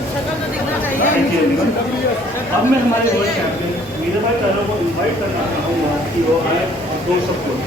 Thank you everyone. अब मैं हमारे वर्ल्ड चैंपियन मीरा भाई चारों को इन्वाइट करना चाहूँगा कि वो आए और दो सबको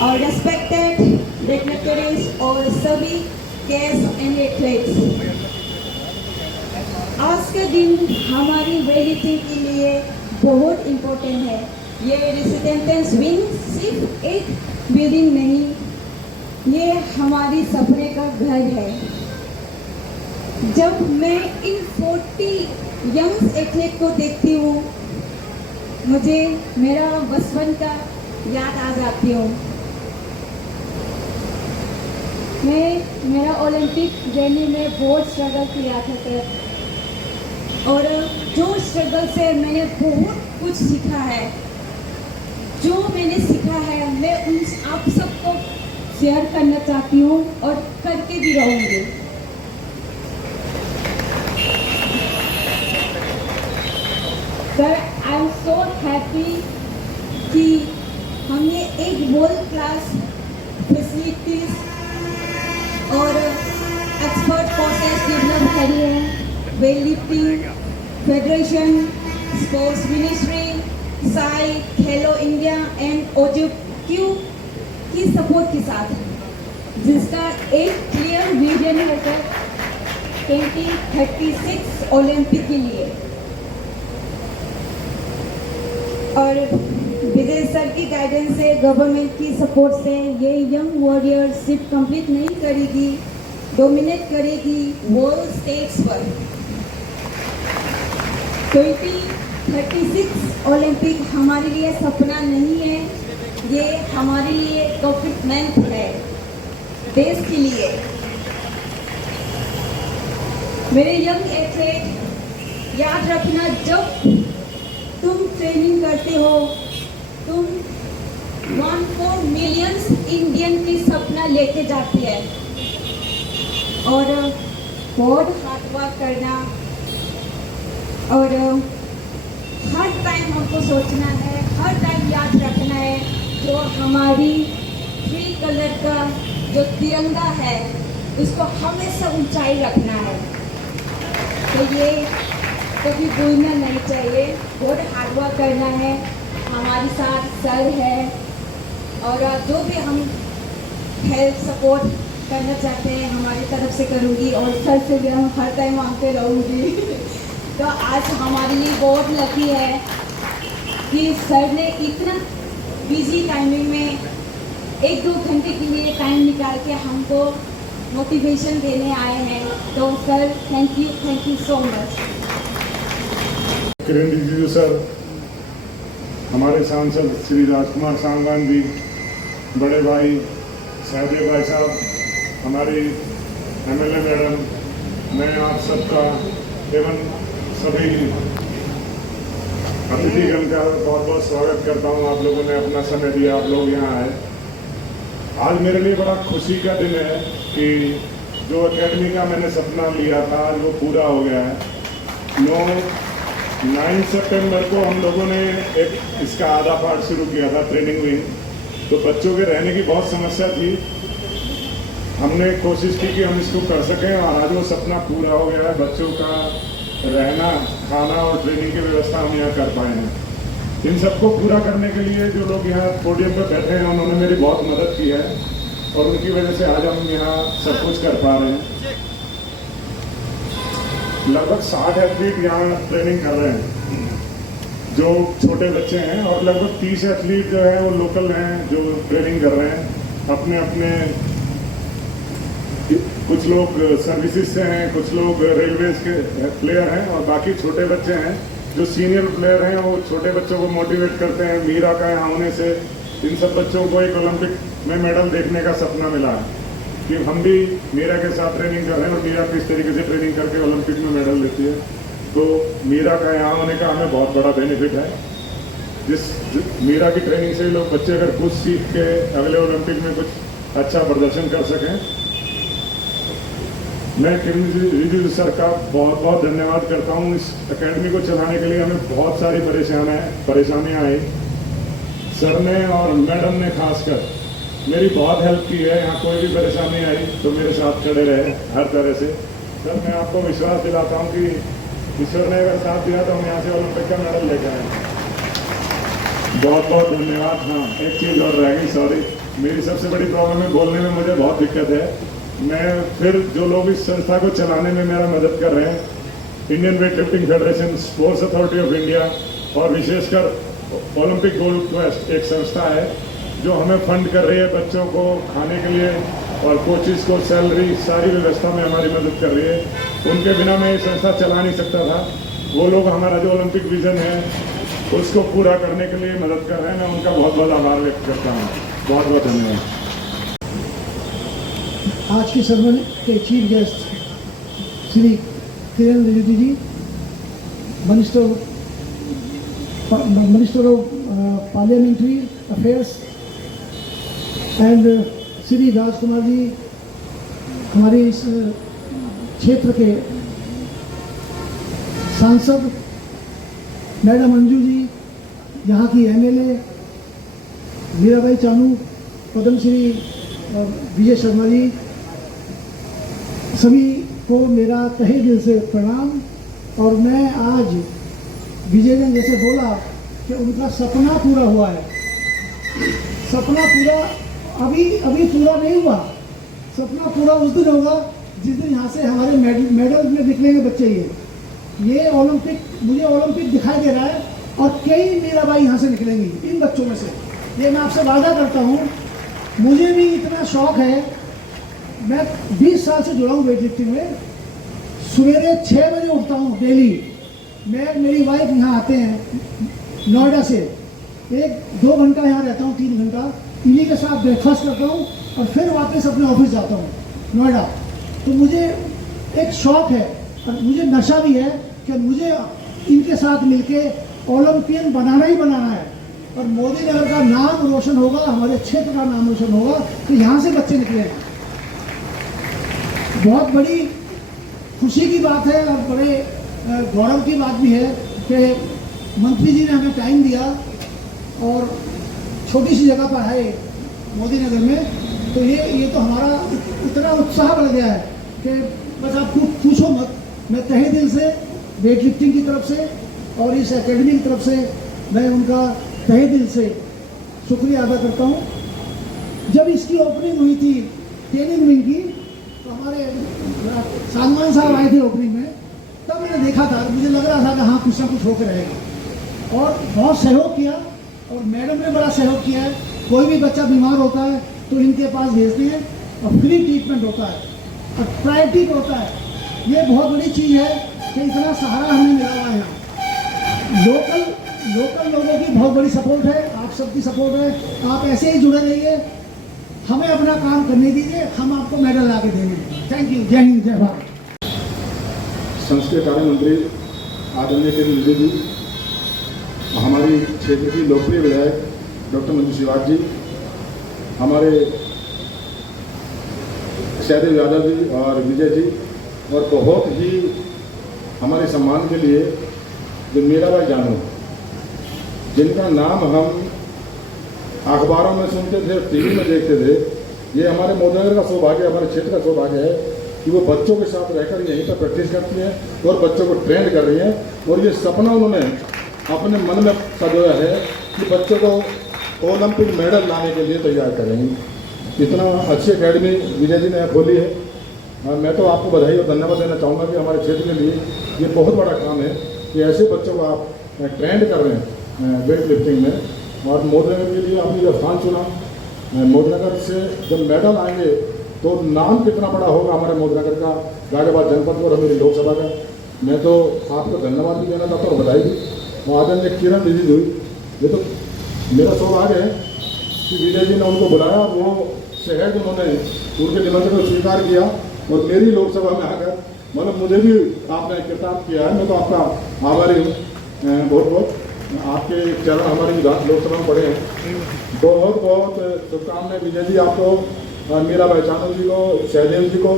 और रेस्पेक्टेड डिग्निटरीज और सभी गेस्ट एंड एथलीट्स, आज का दिन हमारी वैलिटी के लिए बहुत इम्पोर्टेंट है। ये रेसिडेंटेंस विंग सिर्फ एक बिल्डिंग नहीं, ये हमारी सपने का घर है। जब मैं इन 40 यंग एथलीट को देखती हूँ, मुझे मेरा बचपन का याद आ जाती हूँ। मैं मेरा ओलंपिक जर्नी में बहुत स्ट्रगल किया था और जो स्ट्रगल से मैंने बहुत कुछ सीखा है। जो मैंने सीखा है मैं उन आप सबको शेयर करना चाहती हूँ और करके भी रहूँगी। Sir, I am so happy कि हमने एक वर्ल्ड क्लास फैसिलिटीज और एक्सपर्ट कोचेस डेवलप करी है। Weight lifting federation, sports ministry, Sai, Khelo India and ओजक्यू की सपोर्ट के साथ, जिसका एक क्लियर विजन है सर 2036 ओलंपिक के लिए। और विजय सर की गाइडेंस से, गवर्नमेंट की सपोर्ट से ये यंग वॉरियर सिर्फ कंप्लीट नहीं करेगी, डोमिनेट करेगी वर्ल्ड स्टेज पर। 2036 ओलंपिक हमारे लिए सपना नहीं है, ये हमारे लिए कमिटमेंट है देश के लिए। मेरे यंग एथलीट, याद रखना, जब तुम ट्रेनिंग करते हो, तुम 1.4 मिलियन इंडियन की सपना लेके जाती है और बहुत हार्ड वर्क करना और हर टाइम हमको सोचना है, हर टाइम याद रखना है जो हमारी 3 कलर का जो तिरंगा है उसको हमेशा ऊंचाई रखना है। तो ये कभी भूलना नहीं चाहिए, बहुत हार्ड वर्क करना है। हमारे साथ सर है और जो भी हम हेल्प सपोर्ट करना चाहते हैं हमारी तरफ से करूँगी और सर से भी हम हर टाइम मांगते रहूँगी। तो आज हमारे लिए बहुत लकी है कि सर ने इतना बिजी टाइमिंग में 1-2 घंटे के लिए टाइम निकाल के हमको मोटिवेशन देने आए हैं। तो sir thank you so much. Kiran Rijiju sir, हमारे सांसद श्री राजकुमार सांगवान जी, बड़े भाई सहदेव भाई साहब, हमारी MLA मैडम, मैं आप सबका एवं सभी अतिथिगण का बहुत बहुत स्वागत करता हूं। आप लोगों ने अपना समय दिया, आप लोग यहाँ आए। आज मेरे लिए बड़ा खुशी का दिन है कि जो अकेडमी का मैंने सपना लिया था आज वो पूरा हो गया है। 9 सितंबर को हम लोगों ने एक इसका आधा पार्ट शुरू किया था, ट्रेनिंग विंग। तो बच्चों के रहने की बहुत समस्या थी, हमने कोशिश की कि हम इसको कर सकें और आज वो सपना पूरा हो गया है। बच्चों का रहना, खाना और ट्रेनिंग की व्यवस्था हम यहाँ कर पाए हैं। इन सबको पूरा करने के लिए जो लोग यहाँ पोडियम पर बैठे हैं उन्होंने मेरी बहुत मदद की है और उनकी वजह से आज हम यहाँ सब कुछ कर पा रहे हैं। लगभग 60 एथलीट यहाँ ट्रेनिंग कर रहे हैं जो छोटे बच्चे हैं और लगभग 30 एथलीट जो है वो लोकल हैं जो ट्रेनिंग कर रहे हैं। अपने अपने कुछ लोग सर्विसेज से हैं, कुछ लोग रेलवेज के प्लेयर हैं और बाकी छोटे बच्चे हैं जो सीनियर प्लेयर हैं। वो छोटे बच्चों को मोटिवेट करते हैं। मीरा का यहाँ होने से इन सब बच्चों को एक ओलंपिक में मेडल देखने का सपना मिला है कि हम भी मीरा के साथ ट्रेनिंग कर रहे हैं और मीरा किस तरीके से ट्रेनिंग करके ओलंपिक में मेडल लेती है। तो मीरा का यहाँ होने का हमें बहुत बड़ा बेनिफिट है। मीरा की ट्रेनिंग से लोग बच्चे अगर कुछ सीख के अगले ओलंपिक में कुछ अच्छा प्रदर्शन कर सकें। मैं किरण रिजिजू सर का बहुत बहुत धन्यवाद करता हूँ। इस एकेडमी को चलाने के लिए हमें बहुत सारी परेशानियाँ आई। सर ने और मैडम ने खासकर मेरी बहुत हेल्प की है। यहाँ कोई भी परेशानी आई तो मेरे साथ खड़े रहे हर तरह से। सर मैं आपको विश्वास दिलाता हूँ कि ईश्वर ने अगर साथ दिया तो हम यहाँ से ओलंपिक का मेडल लेकर आए। बहुत बहुत धन्यवाद। हाँ, एक चीज़ और रह गई, सॉरी, मेरी सबसे बड़ी प्रॉब्लम है बोलने में, मुझे बहुत दिक्कत है। मैं फिर जो लोग इस संस्था को चलाने में मेरा मदद कर रहे हैं, Indian weight lifting federation, sports authority of India और विशेषकर ओलंपिक गोल्ड क्वेस्ट एक संस्था है जो हमें फंड कर रही है बच्चों को खाने के लिए और कोचिज़ को सैलरी सारी व्यवस्था में हमारी मदद कर रही है। उनके बिना मैं ये संस्था चला नहीं सकता था। वो लोग हमारा जो ओलंपिक विजन है उसको पूरा करने के लिए मदद कर रहे हैं। मैं उनका बहुत बहुत आभार व्यक्त करता हूँ। बहुत बहुत धन्यवाद। आज की सेरेमनी के chief guest Shri Kiran Rijiju ji, minister of parliamentary affairs, and Shri Rajkumar ji हमारे इस क्षेत्र के सांसद, मैडम अंजू जी यहाँ की एमएलए, मीराबाई चानू, पद्मश्री विजय शर्मा जी, सभी को मेरा तहे दिल से प्रणाम। और मैं आज विजय ने जैसे बोला कि उनका सपना पूरा हुआ है, सपना पूरा अभी पूरा नहीं हुआ। सपना पूरा उस दिन होगा जिस दिन यहाँ से हमारे मेडल में निकलेंगे बच्चे। ये ओलंपिक, मुझे ओलंपिक दिखाई दे रहा है और कई मीराबाई यहाँ से निकलेंगी इन बच्चों में से, ये मैं आपसे वादा करता हूँ। मुझे भी इतना शौक है, मैं 20 साल से जुड़ा हूँ वेट लिफ्टिंग में। सवेरे 6 बजे उठता हूँ डेली। मैं, मेरी वाइफ यहाँ आते हैं नोएडा से, 1-2 घंटा यहाँ रहता हूँ, 3 घंटा इन्हीं के साथ ब्रेकफास्ट करता हूँ और फिर वापस अपने ऑफिस जाता हूँ नोएडा। तो मुझे एक शौक है और मुझे नशा भी है कि मुझे इनके साथ मिलके ओलंपियन बनाना ही बनाना है। और मोदी नगर का नाम रोशन होगा, हमारे क्षेत्र का नाम रोशन होगा, तो यहाँ से बच्चे निकले हैं। बहुत बड़ी खुशी की बात है और बड़े गौरव की बात भी है कि मंत्री जी ने हमें टाइम दिया और छोटी सी जगह पर है मोदी नगर में। तो ये तो हमारा इतना उत्साह बढ़ गया है कि बस आप पूछो मत। मैं तहे दिल से वेट लिफ्टिंग की तरफ से और इस एकेडमी की तरफ से मैं उनका तहे दिल से शुक्रिया अदा करता हूँ। जब इसकी ओपनिंग हुई थी ट्रेनिंग विंग की, तो हमारे सलमान साहब आए थे ओपनिंग में, तब मैंने देखा था, मुझे लग रहा था कि हाँ कुछ ना कुछ होकर रहेगा। और बहुत सहयोग किया और मैडम ने बड़ा सहयोग किया है। कोई भी बच्चा बीमार होता है तो इनके पास भेजते हैं और फ्री ट्रीटमेंट होता है और प्रायोरिटी होता है। ये बहुत बड़ी चीज़ है कि इतना सहारा हमें मिला हुआ है यहाँ। लोकल लोगों की बहुत बड़ी सपोर्ट है, आप सबकी सपोर्ट है। आप ऐसे ही जुड़े रहिए, हमें अपना काम करने दीजिए, हम आपको मेडल ला के देंगे। Thank you. जय हिंद, जय भारत। संस्कृति कार्य मंत्री आदरणीय किरण रिजिजू, हमारी क्षेत्र की लोकप्रिय विधायक डॉक्टर मंजू श्रीवास्तव जी, हमारे सहदेव यादव जी और विजय जी, और बहुत ही हमारे सम्मान के लिए जो मीराबाई जानू, जिनका नाम हम अखबारों में सुनते थे, टीवी में देखते थे। ये हमारे मोदीनगर का सौभाग्य, हमारे क्षेत्र का सौभाग्य है कि वो बच्चों के साथ रहकर यहीं पर प्रैक्टिस करती हैं और बच्चों को ट्रेंड कर रही हैं। और ये सपना उन्होंने अपने मन में सजोया है कि बच्चों को ओलंपिक मेडल लाने के लिए तैयार करेंगे। इतना अच्छी एकेडमी विजय जी ने खोली है। मैं तो आपको बधाई और धन्यवाद देना चाहूँगा कि हमारे क्षेत्र के लिए ये बहुत बड़ा काम है कि ऐसे बच्चों को आप ट्रेंड कर रहे हैं वेट लिफ्टिंग में। और मोदीनगर के लिए आपने जो स्थान चुना, मोदीनगर से जब मेडल आएंगे तो नाम कितना बड़ा होगा हमारे मोदीनगर का, गाजियाबाद जनपद और हमारी लोकसभा का। मैं तो आपको धन्यवाद भी देना चाहता हूँ, बधाई भी। और आदरणीय किरण रिजिजू, ये तो मेरा सौभाग्य है कि विजय जी ने उनको बुलाया, वो शहर उन्होंने उनके निमंत्रण को स्वीकार किया और मेरी लोकसभा में आकर मतलब मुझे भी आपने किताब किया है, मैं तो आपका आभारी हूँ बहुत बहुत। आपके चरण हमारी लोकसभा में पड़े हैं। बहुत बहुत शुभकामनाएं विजय जी आपको, मीराबाई चानू जी को, सहदेव जी को,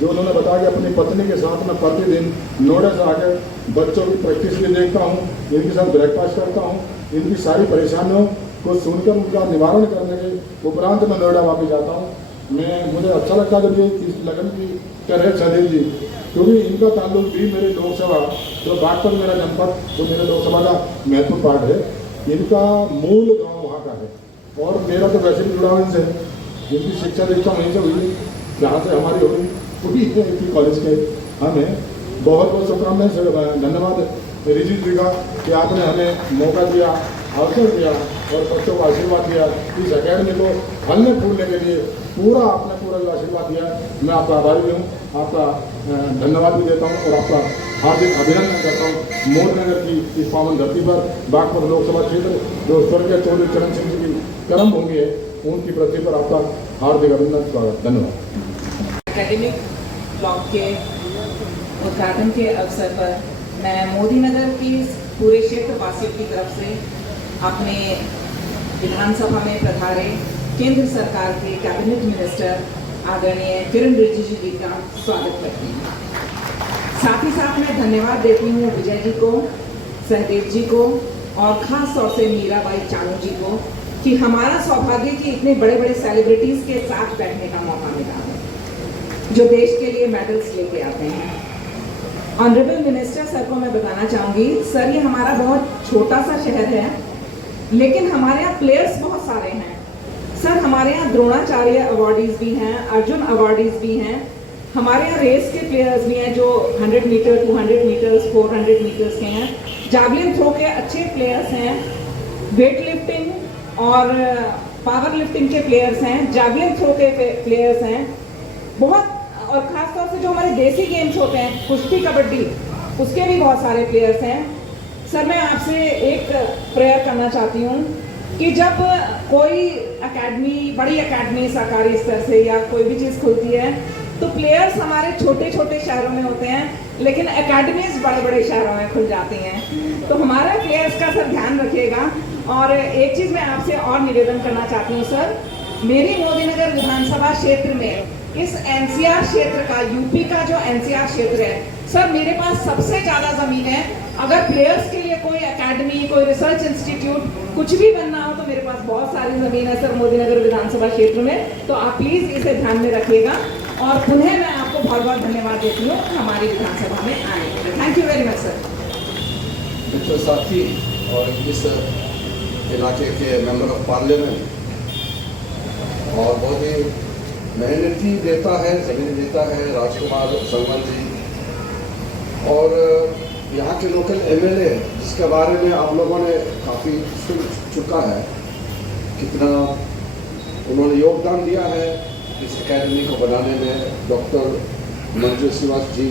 जो उन्होंने बताया कि अपनी पत्नी के साथ मैं प्रतिदिन नोएडा से आकर बच्चों की प्रैक्टिस भी देखता हूँ, इनके साथ ब्रेकफास्ट करता हूँ, इनकी सारी परेशानियों को सुनकर उनका निवारण करने के उपरांत मैं नोएडा वापस जाता हूँ। मुझे अच्छा लगता है जब ये इस लगन की कर रहे सहदेव जी, क्योंकि इनका ताल्लुक भी मेरे लोकसभा, जो बागपत मेरा जनपद, जो मेरे लोकसभा का महत्वपूर्ण पार्ट है, इनका मूल गांव वहाँ का है और मेरा तो वैसे भी जुड़ा इनसे। इनकी शिक्षा दीक्षा वहीं से हुई, जहाँ से हमारी हुई है कॉलेज के। हमें बहुत बहुत शुभकामनाएं, धन्यवाद रिजित जी का कि आपने हमें मौका दिया, अवसर दिया और बच्चों को आशीर्वाद दिया। इस अकेडमी को फलने फूलने के लिए आपने पूरा आशीर्वाद दिया। मैं आपका आभारी भी हूँ, आपका धन्यवाद भी देता हूँ और आपका हार्दिक अभिनंदन करता हूँ। मोदनगर की इस पावन धरती पर बागपत लोकसभा क्षेत्र, जो स्वर्गीय चौधरी चरण सिंह जी की कर्म भूमि है, उनकी पृथ्वी पर आपका हार्दिक अभिनंदन, स्वागत, धन्यवाद। एकेडमिक ब्लॉक के उद्घाटन के अवसर पर मैं मोदी नगर की पूरे क्षेत्र वासियों की तरफ से अपने विधानसभा में पधारे केंद्र सरकार के कैबिनेट मिनिस्टर आदरणीय किरण रिजिजू जी का स्वागत करती हूँ। साथ ही साथ मैं धन्यवाद देती हूँ विजय जी को, सहदेव जी को और खास तौर से मीराबाई चानू जी को कि हमारा सौभाग्य कि इतने बड़े बड़े सेलिब्रिटीज के साथ बैठने का मौका मिला है, जो देश के लिए मेडल्स लेके आते हैं। ऑनरेबल मिनिस्टर सर को मैं बताना चाहूँगी, सर ये हमारा बहुत छोटा सा शहर है, लेकिन हमारे यहाँ प्लेयर्स बहुत सारे हैं। सर हमारे यहाँ द्रोणाचार्य अवार्डीज भी हैं, अर्जुन अवार्डीज भी हैं, हमारे यहाँ रेस के प्लेयर्स भी हैं जो 100 मीटर, 200 मीटर्स, 400 मीटर्स के हैं, जावलिन थ्रो के अच्छे प्लेयर्स हैं, वेट लिफ्टिंग और पावर लिफ्टिंग के प्लेयर्स हैं, जावलिन थ्रो के प्लेयर्स हैं बहुत, और खासतौर से जो हमारे देसी गेम्स होते हैं कुश्ती, कबड्डी, उसके भी बहुत सारे प्लेयर्स हैं। सर मैं आपसे एक प्रेयर करना चाहती हूँ कि जब कोई एकेडमी, बड़ी एकेडमी सरकारी स्तर से या कोई भी चीज़ खुलती है तो प्लेयर्स हमारे छोटे छोटे शहरों में होते हैं, लेकिन एकेडमीज बड़े बड़े शहरों में खुल जाती हैं। तो हमारे प्लेयर्स का सर ध्यान रखिएगा। और एक चीज़ मैं आपसे और निवेदन करना चाहती हूँ सर, मेरी मोदीनगर विधानसभा क्षेत्र में इस एनसीआर क्षेत्र का, यूपी का जो एनसीआर क्षेत्र है सर, मेरे पास सबसे ज़्यादा ज़मीन है। अगर प्लेयर्स के लिए कोई एकेडमी, कोई रिसर्च इंस्टीट्यूट, कुछ भी बनना हो तो मेरे पास बहुत सारी ज़मीन है सर मोदीनगर विधानसभा क्षेत्र में। तो आप प्लीज़ इसे ध्यान में रखिएगा और पुनः मैं आपको बहुत बहुत धन्यवाद देती हूँ हमारी विधानसभा में आए। Thank you very much sir. मित्र साथी और इस इलाके के मेंबर ऑफ पार्लियामेंट, और बहुत ही मेहनती नेता है, जमीन नेता है राजकुमार संगवान जी, और यहाँ के लोकल एमएलए जिसके बारे में आप लोगों ने काफ़ी सुन चुका है, कितना उन्होंने योगदान दिया है इस एकेडमी को बनाने में, डॉक्टर मंजू श्रीवास जी,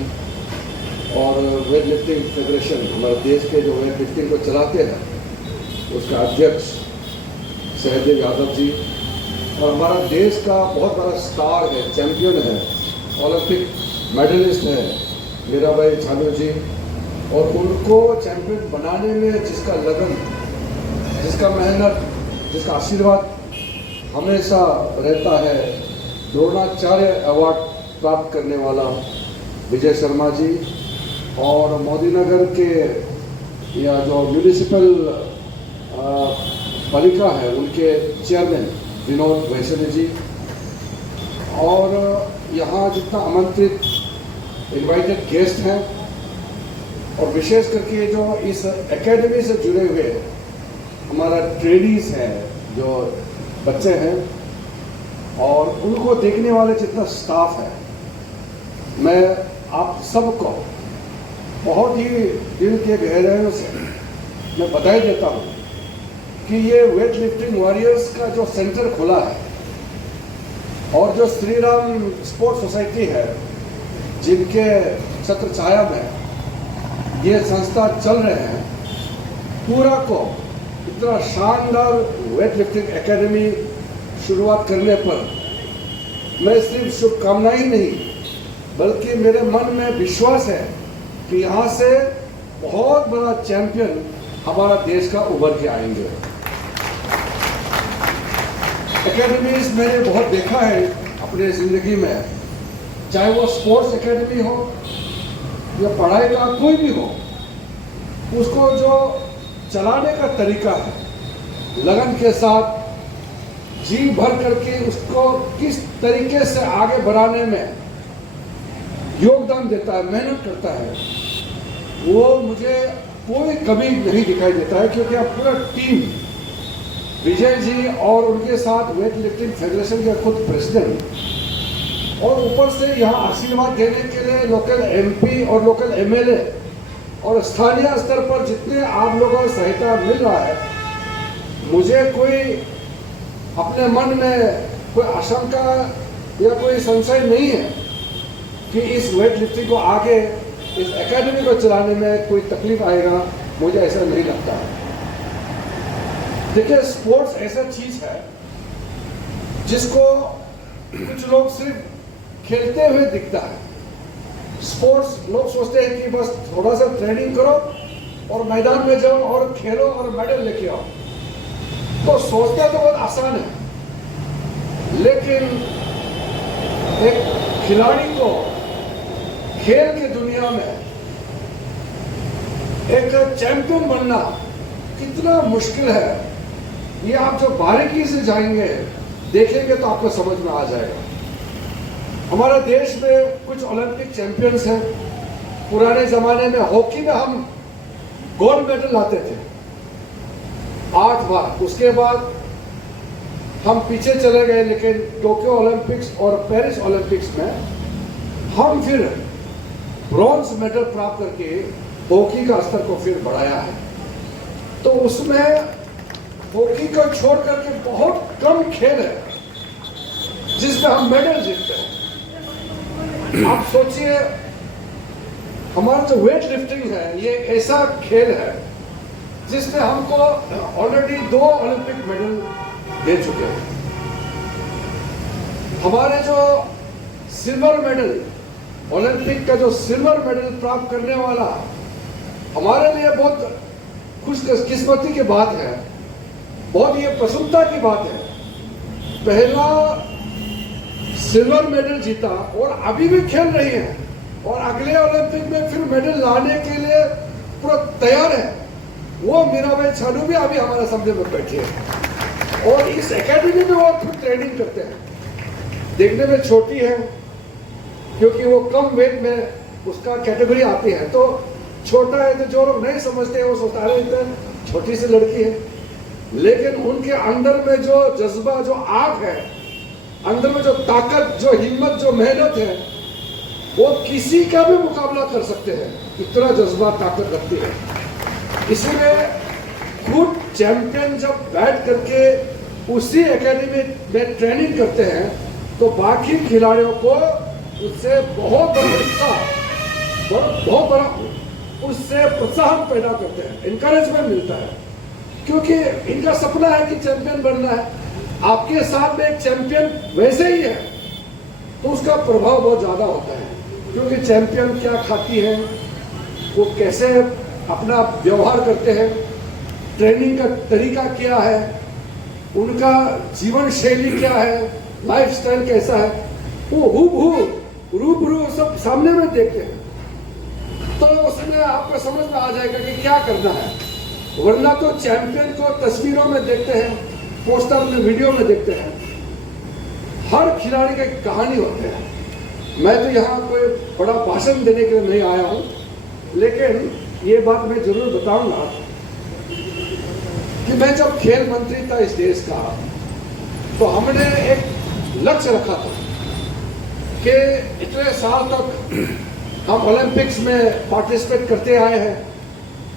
और वेट लिफ्टिंग फेडरेशन, हमारे देश के जो वेट लिफ्टिंग को चलाते हैं उसका अध्यक्ष सहदेव यादव जी, और हमारा देश का बहुत बड़ा स्टार है, चैंपियन है, ओलंपिक मेडलिस्ट है मीराबाई चानू जी, और उनको चैंपियन बनाने में जिसका लगन, जिसका मेहनत, जिसका आशीर्वाद हमेशा रहता है, द्रोणाचार्य अवार्ड प्राप्त करने वाला विजय शर्मा जी, और मोदीनगर के या जो म्यूनिसिपल पालिका है उनके चेयरमैन विनोद वैशाली जी, और यहाँ जितना आमंत्रित इनवाइटेड गेस्ट हैं, और विशेष करके जो इस एकेडमी से जुड़े हुए हमारा ट्रेनीज हैं, जो बच्चे हैं, और उनको देखने वाले जितना स्टाफ है, मैं आप सबको बहुत ही दिल के गहराइयों से मैं बधाई देता हूँ कि ये वेट लिफ्टिंग वॉरियर्स का जो सेंटर खुला है, और जो श्री राम स्पोर्ट्स सोसाइटी है जिनके छत्र छाया में ये संस्था चल रहे हैं, पूरा को इतना शानदार वेट लिफ्टिंग एकेडमी शुरुआत करने पर मैं सिर्फ शुभकामनाएं ही नहीं बल्कि मेरे मन में विश्वास है कि यहाँ से बहुत बड़ा चैंपियन हमारा देश का उभर के आएंगे। एकेडमीज मैंने बहुत देखा है अपने ज़िंदगी में, चाहे वो स्पोर्ट्स एकेडमी हो या पढ़ाई का कोई भी हो, उसको जो चलाने का तरीका है, लगन के साथ जी भर करके उसको किस तरीके से आगे बढ़ाने में योगदान देता है, मेहनत करता है, वो मुझे कोई कभी नहीं दिखाई देता है। क्योंकि अब पूरा टीम, विजय जी और उनके साथ वेट लिफ्टिंग फेडरेशन के खुद प्रेसिडेंट, और ऊपर से यहाँ आशीर्वाद देने के लिए लोकल एमपी और लोकल एमएलए और स्थानीय स्तर पर जितने आप लोगों को सहायता मिल रहा है, मुझे कोई अपने मन में कोई आशंका या कोई संशय नहीं है कि इस वेट लिफ्टिंग को आगे, इस एकेडमी को चलाने में कोई तकलीफ आएगा, मुझे ऐसा नहीं लगता है। देखिए, स्पोर्ट्स ऐसा चीज है जिसको कुछ लोग सिर्फ खेलते हुए दिखता है। स्पोर्ट्स लोग सोचते हैं कि बस थोड़ा सा ट्रेनिंग करो और मैदान में जाओ और खेलो और मेडल लेके आओ, तो सोचते तो बहुत आसान है, लेकिन एक खिलाड़ी को खेल की दुनिया में एक चैंपियन बनना कितना मुश्किल है, ये आप जो बारीकी से जाएंगे, देखेंगे तो आपको समझ में आ जाएगा। हमारे देश में कुछ ओलंपिक चैंपियंस हैं। पुराने जमाने में हॉकी में हम गोल्ड मेडल लाते थे 8 बार, उसके बाद हम पीछे चले गए, लेकिन टोक्यो ओलंपिक्स और पेरिस ओलंपिक्स में हम फिर ब्रॉन्ज मेडल प्राप्त करके हॉकी का स्तर को फिर बढ़ाया है। तो उसमें हॉकी को छोड़ करके बहुत कम खेल है जिसमें हम मेडल जीतते हैं। आप सोचिए, हमारा जो वेट लिफ्टिंग है, ये ऐसा खेल है जिसमें हमको ऑलरेडी 2 ओलंपिक मेडल दे चुके हैं। हमारे जो सिल्वर मेडल, ओलंपिक का जो सिल्वर मेडल प्राप्त करने वाला, हमारे लिए बहुत खुशकिस्मती की बात है, बहुत ये प्रसन्नता की बात है। पहला सिल्वर मेडल जीता और अभी भी खेल रही है, और अगले ओलंपिक में फिर मेडल लाने के लिए पूरा तैयार है। वो मीराबाई चानू भी अभी हमारे सामने में बैठी है, और इस एकेडमी में वो खुद ट्रेनिंग करते हैं। देखने में छोटी है क्योंकि वो कम वेट में उसका कैटेगरी आती है, तो छोटा है, तो जो लोग नहीं समझते हैं वो सोचते हैं इतने छोटी सी लड़की है, लेकिन उनके अंदर में जो जज्बा, जो आग है, अंदर में जो ताकत, जो हिम्मत, जो मेहनत है, वो किसी का भी मुकाबला कर सकते हैं, इतना जज्बा, ताकत रखती है। इसलिए खुद चैंपियन जब बैठ करके उसी एकेडमी में ट्रेनिंग करते हैं, तो बाकी खिलाड़ियों को उससे बहुत बड़ा उत्साह, बहुत बड़ा उससे प्रोत्साहन पैदा करते हैं, इंकरेजमेंट मिलता है, क्योंकि इनका सपना है कि चैंपियन बनना है। आपके साथ में एक चैंपियन वैसे ही है, तो उसका प्रभाव बहुत ज्यादा होता है, क्योंकि चैंपियन क्या खाती है, वो कैसे अपना व्यवहार करते हैं, ट्रेनिंग का तरीका क्या है, उनका जीवन शैली क्या है, लाइफस्टाइल कैसा है, वो हूबहू रूबरू सब सामने में देखते हैं, तो उसमें आपको समझ में आ जाएगा कि क्या करना है। वरना तो चैंपियन को तस्वीरों में देखते हैं, पोस्टर में, वीडियो में देखते हैं, हर खिलाड़ी की कहानी होती है। मैं तो यहाँ कोई बड़ा भाषण देने के लिए नहीं आया हूँ, लेकिन ये बात मैं जरूर बताऊंगा कि मैं जब खेल मंत्री था इस देश का, तो हमने एक लक्ष्य रखा था कि इतने साल तक हम ओलंपिक्स में पार्टिसिपेट करते आए हैं,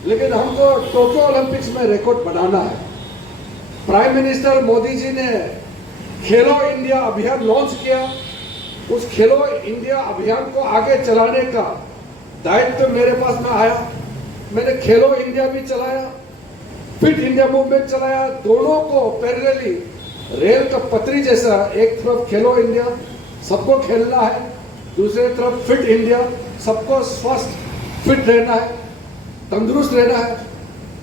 लेकिन हमको टोक्यो ओलंपिक्स में रिकॉर्ड बनाना है। प्राइम मिनिस्टर मोदी जी ने खेलो इंडिया अभियान लॉन्च किया। उस खेलो इंडिया अभियान को आगे चलाने का दायित्व मेरे पास में आया। मैंने खेलो इंडिया भी चलाया, फिट इंडिया मूवमेंट चलाया, दोनों को पैरेलली रेल का पटरी जैसा, एक तरफ खेलो इंडिया, सबको खेलना है, दूसरी तरफ फिट इंडिया, सबको स्वस्थ फिट रहना है, तंदुरुस्त रहना है।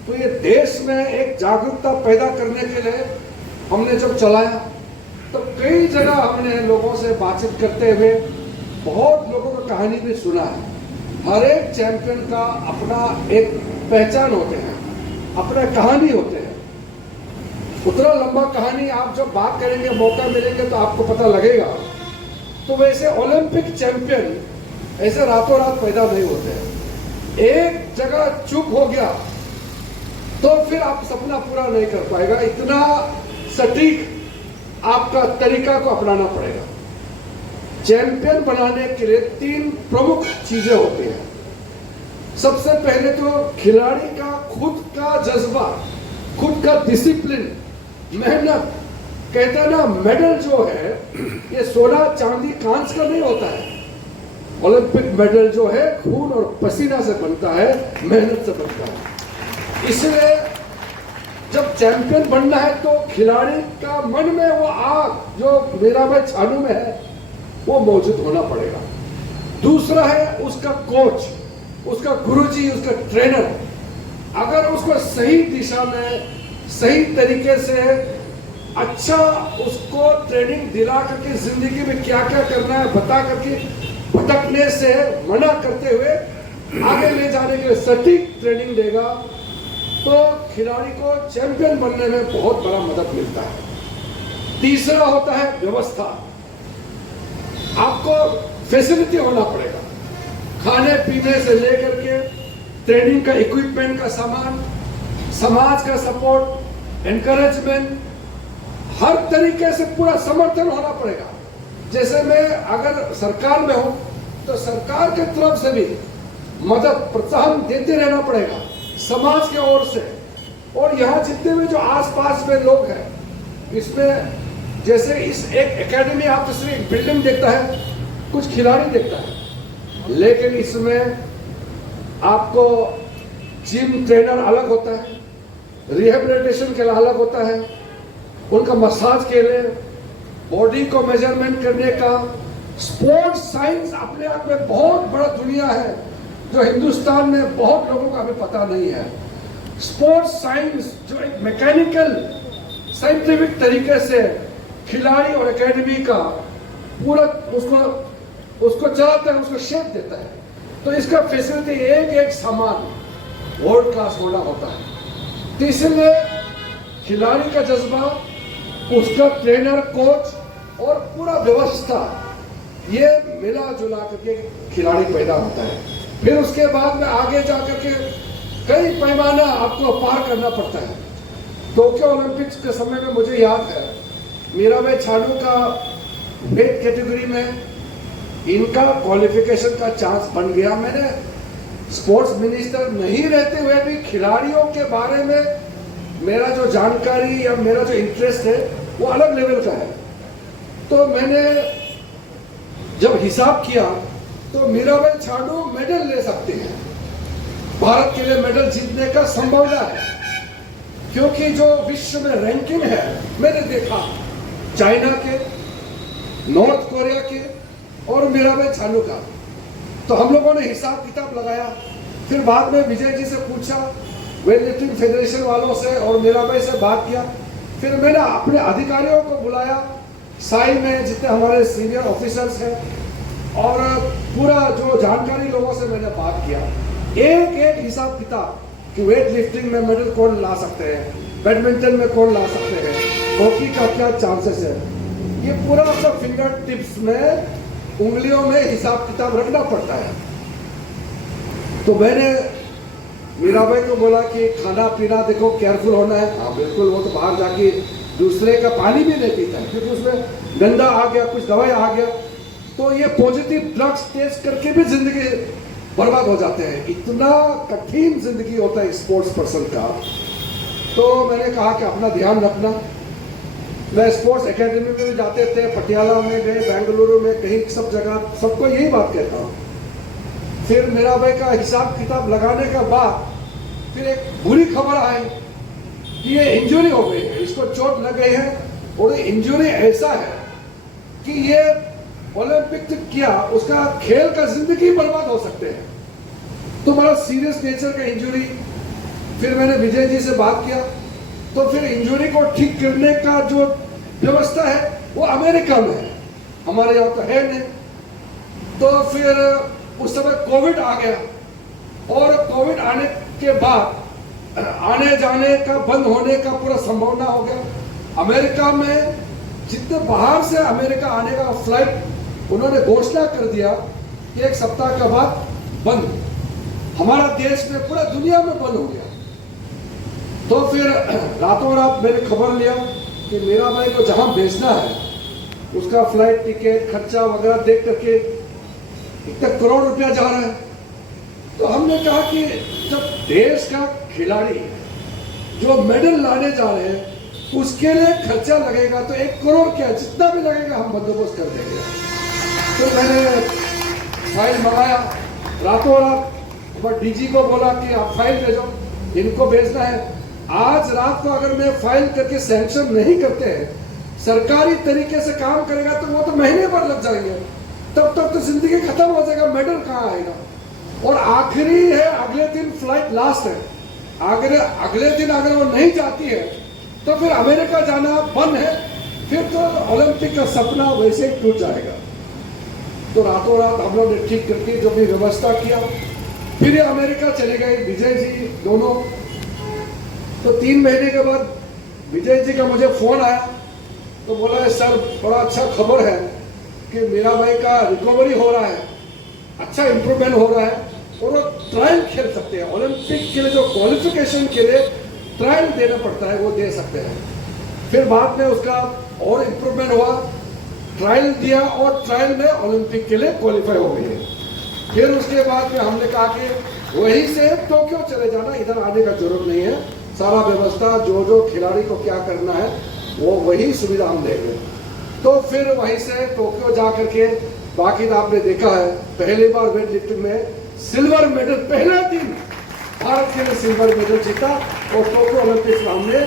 तो ये देश में एक जागरूकता पैदा करने के लिए हमने जब चलाया तो कई जगह हमने लोगों से बातचीत करते हुए बहुत लोगों का कहानी भी सुना है। हर एक चैंपियन का अपना एक पहचान होते हैं, अपना कहानी होते हैं। उतना लंबा कहानी आप जब बात करेंगे, मौका मिलेंगे तो आपको पता लगेगा। तो वैसे ओलंपिक चैंपियन ऐसे रातों रात पैदा नहीं होते हैं। एक जगह चूक हो गया तो फिर आप सपना पूरा नहीं कर पाएगा। इतना सटीक आपका तरीका को अपनाना पड़ेगा। चैंपियन बनाने के लिए 3 प्रमुख चीजें होती हैं। सबसे पहले तो खिलाड़ी का खुद का जज्बा, खुद का डिसिप्लिन, मेहनत। कहते हैं ना, मेडल जो है ये सोना चांदी कांच का नहीं होता है। ओलंपिक मेडल जो है खून और पसीना से बनता है, मेहनत से बनता है। इसलिए जब चैंपियन बनना है तो खिलाड़ी का मन में वो आग जो मीराबाई चानू में है वो मौजूद होना पड़ेगा। दूसरा है उसका कोच, उसका गुरुजी, उसका ट्रेनर। अगर उसको सही दिशा में, सही तरीके से अच्छा उसको ट्रेनिंग दिला करके जिंदगी में क्या क्या करना है बता करके भटकने से मना करते हुए आगे ले जाने के लिए सटीक ट्रेनिंग देगा तो खिलाड़ी को चैंपियन बनने में बहुत बड़ा मदद मिलता है। तीसरा होता है व्यवस्था। आपको फैसिलिटी होना पड़ेगा, खाने पीने से लेकर के ट्रेनिंग का इक्विपमेंट का सामान, समाज का सपोर्ट, एनकरेजमेंट, हर तरीके से पूरा समर्थन होना पड़ेगा। जैसे मैं अगर सरकार में हूं तो सरकार की तरफ से भी मदद, प्रोत्साहन देते रहना पड़ेगा समाज के ओर से। और यहाँ जितने भी जो आसपास में लोग हैं, इसमें जैसे इस एक एकेडमी आप तो सिर्फ बिल्डिंग देखता है, कुछ खिलाड़ी देखता है, लेकिन इसमें आपको जिम ट्रेनर अलग होता है, रिहेबिलिटेशन के लिए अलग होता है, उनका मसाज के लिए, बॉडी को मेजरमेंट करने का, स्पोर्ट्स साइंस अपने आप में बहुत बड़ा दुनिया है जो हिंदुस्तान में बहुत लोगों को अभी पता नहीं है। स्पोर्ट्स साइंस जो एक मैकेनिकल साइंटिफिक तरीके से खिलाड़ी और एकेडमी का पूरा उसको चलाता है, उसको शेप देता है। तो इसका फैसिलिटी एक एक सामान वर्ल्ड क्लास होना होता है। तो इसलिए खिलाड़ी का जज्बा, उसका ट्रेनर, कोच और पूरा व्यवस्था, ये मिला जुला करके खिलाड़ी पैदा होता है। फिर उसके बाद में आगे जाकर के कई पैमाना आपको पार करना पड़ता है। टोक्यो ओलंपिक्स के समय में मुझे याद है, मीराबाई चानू का वेट कैटेगरी में इनका क्वालिफिकेशन का चांस बन गया। मैंने स्पोर्ट्स मिनिस्टर नहीं रहते हुए भी खिलाड़ियों के बारे में मेरा जो जानकारी या मेरा जो इंटरेस्ट है वो अलग लेवल का है। तो मैंने जब हिसाब किया तो मीराबाई चानू मेडल ले सकते हैं, भारत के लिए मेडल जीतने का संभावना है। क्योंकि जो विश्व में रैंकिंग है, मैंने देखा चाइना के, नॉर्थ कोरिया के और मीराबाई चानू का। तो हम लोगों ने हिसाब किताब लगाया। फिर बाद में विजय जी से पूछा, वेट लिफ्टिंग फेडरेशन वालों से, और मीराबाई से बात किया। फिर मैंने अपने अधिकारियों को बुलाया, साई में जितने हमारे सीनियर ऑफिसर्स हैं, और पूरा जो जानकारी लोगों से मैंने बात किया। एक एक हिसाब किताब कि वेट लिफ्टिंग में मेडल कौन ला सकते हैं, बैडमिंटन में कौन ला सकते हैं, हॉकी का क्या चांसेस है, ये पूरा सब फिंगर टिप्स में, उंगलियों में हिसाब किताब रखना पड़ता है। तो मैंने मीराबाई को बोला कि खाना पीना देखो केयरफुल होना है। हाँ बिल्कुल, वो तो बाहर जाके दूसरे का पानी भी नहीं पीता है क्योंकि उसमें गंदा आ गया, कुछ दवाई आ गया, तो ये पॉजिटिव ड्रग्स टेस्ट करके भी जिंदगी बर्बाद हो जाते हैं। इतना कठिन जिंदगी होता है स्पोर्ट्स पर्सन का। तो मैंने कहा कि अपना ध्यान रखना। मैं स्पोर्ट्स एकेडमी में भी जाते थे, पटियाला में गए, बेंगलुरु में, कहीं सब जगह सबको यही बात कहता हूँ। फिर मीराबाई का हिसाब किताब लगाने का बाद फिर एक बुरी खबर आई कि ये इंजरी हो गई है, इसको चोट लग गई है, और ये इंजरी ऐसा है कि ये ओलंपिक जो किया उसका खेल का जिंदगी बर्बाद हो सकते हैं। तो बड़ा सीरियस नेचर का इंजरी, फिर मैंने विजय जी से बात किया, तो फिर इंजरी को ठीक करने का जो व्यवस्था है वो अमेरिका में है, हमारे यहाँ तो है नहीं। तो फिर उस समय कोविड आ गया, और कोविड आने के बाद आने जाने का बंद होने का पूरा संभावना हो गया। अमेरिका में जितने बाहर से अमेरिका आने का फ्लाइट उन्होंने घोषणा कर दिया कि 1 सप्ताह के बाद बंद। हमारा देश में पूरा दुनिया में बंद हो गया। तो फिर रातों रात मैंने खबर लिया कि मीरा भाई को जहां भेजना है उसका फ्लाइट टिकट खर्चा वगैरह देख करके इतने करोड़ रुपया जा रहा है। तो हमने कहा कि जब देश का खिलाड़ी जो मेडल लाने जा रहे हैं उसके लिए खर्चा लगेगा तो 1 करोड़ क्या, जितना भी लगेगा हम बंदोबस्त कर देंगे। तो मैंने फाइल मंगाया रातों रात, बट डीजी को बोला कि आप फाइल भेजो, इनको भेजना है। आज रात को अगर मैं फाइल करके सैंक्शन नहीं करते हैं, सरकारी तरीके से काम करेगा तो वो तो महीने भर लग जाएंगे, तब तक तो जिंदगी खत्म हो जाएगा, मेडल कहाँ आएगा। और आखिरी है, अगले दिन फ्लाइट लास्ट है, अगले दिन अगर वो नहीं जाती है तो फिर अमेरिका जाना बंद है, फिर तो ओलंपिक का सपना वैसे ही टूट जाएगा। तो रातों रात हम लोग ने ठीक करके जो भी व्यवस्था किया, फिर ये अमेरिका चले गए विजय जी दोनों। तो 3 महीने के बाद विजय जी का मुझे फोन आया, तो बोला सर बड़ा अच्छा खबर है कि मीरा भाई का रिकवरी हो रहा है, अच्छा इंप्रूवमेंट हो रहा है, और वो ट्रायल खेल सकते हैं। ओलंपिक के लिए जो क्वालिफिकेशन के लिए ट्रायल देना पड़ता है वो दे सकते हैं। फिर बाद में उसका और इंप्रूवमेंट हुआ, ट्रायल दिया और ट्रायल में ओलंपिक के लिए क्वालिफाई हो गई है। फिर उसके बाद में हमने कहा कि वहीं से टोक्यो चले जाना, इधर आने का जरूरत नहीं है, सारा व्यवस्था जो खिलाड़ी को क्या करना है वो वही सुविधा हम देंगे। तो फिर वहीं से टोक्यो जा करके, बाकी तो आपने देखा है पहली बार वेट लिफ्टिंग में सिल्वर मेडल, पहले दिन भारत के लिए सिल्वर मेडल जीता, और टोक्यो ओलंपिक्स में हमने